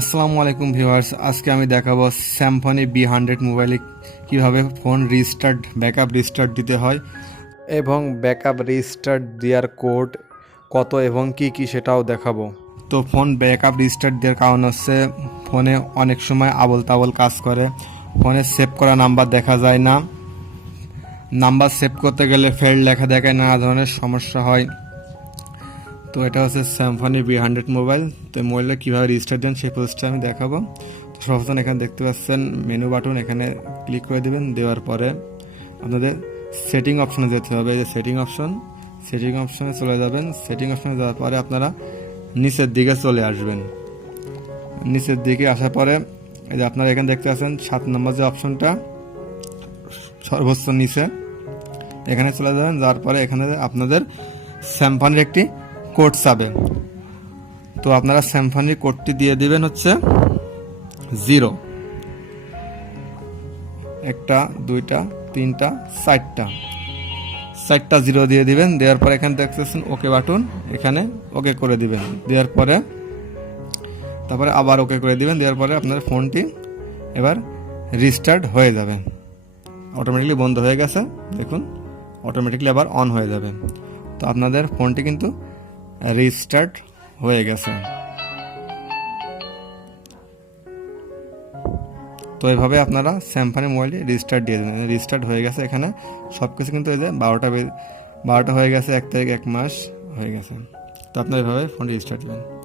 আসসালামু আলাইকুম ভিউয়ার্স আজকে আমি দেখাবো স্যামফনি বি হান্ড্রেড মোবাইলে কীভাবে ফোন রিস্টার্ট ব্যাকআপ রিস্টার্ট দিতে হয়। এবং ব্যাকআপ রিস্টার্ট দেওয়ার কোড কত এবং কি কি সেটাও দেখাবো। তো ফোন ব্যাকআপ রিস্টার্ট দেওয়ার কারণ হচ্ছে ফোনে অনেক সময় আবল তাবল কাজ করে। ফোনে সেভ করা নাম্বার দেখা যায় না। নাম্বার সেভ করতে গেলে ফেল লেখা দেখায় নানা ধরনের সমস্যা হয়। তো এটা হচ্ছে স্যামফনি বি হান্ড্রেড মোবাইল তো মোবাইলটা কীভাবে রেজিস্টার দেন সেই প্রসেসটা আমি দেখাবো। তো সর্বপ্রথম এখানে দেখতে পাচ্ছেন মেনু বাটন এখানে ক্লিক করে দেবেন। দেওয়ার পরে আপনাদের সেটিং অপশনে যেতে হবে। এই যে সেটিং অপশন সেটিং অপশনে চলে যাবেন। সেটিং অপশনে যাওয়ার পরে আপনারা নিচের দিকে চলে আসবেন। নিচের দিকে আসার পরে এই যে আপনারা এখানে দেখতে পাচ্ছেন সাত নম্বর যে অপশনটা সর্বোচ্চ নিচে এখানে চলে যাবেন। যাওয়ার পরে এখানে আপনাদের স্যামফানির একটি কোড চাবে তো আপনারা স্যামফানির কোডটি দিয়ে দিবেন হচ্ছে জিরো একটা, দুইটা, তিনটা, চারটা। চারটা জিরো দিয়ে দিবেন, দেওয়ার পরে এখানে দেখতেছেন ওকে বাটন এখানে ওকে করে দিবেন। দেওয়ার পরে, তারপরে আবার ওকে করে দিবেন, দেওয়ার পরে আপনার ফোনটি এবার রিস্টার্ট হয়ে যাবে। অটোমেটিকলি বন্ধ হয়ে গেছে, দেখুন অটোমেটিকলি আবার অন হয়ে যাবে। তো আপনাদের ফোনটি কিন্তু রিস্টার্ট হয়ে গেছে। তো এভাবে আপনারা স্যামফানি মোবাইলটি রিস্টার্ট দিয়ে দেবেন। রিস্টার্ট হয়ে গেছে এখানে। সব কিছু কিন্তু এই যে বারোটা বারোটা হয়ে গেছে, এক তারিখ, এক মাস হয়ে গেছে। তো আপনারা এভাবে ফোনটি রিস্টার্ট দেবেন।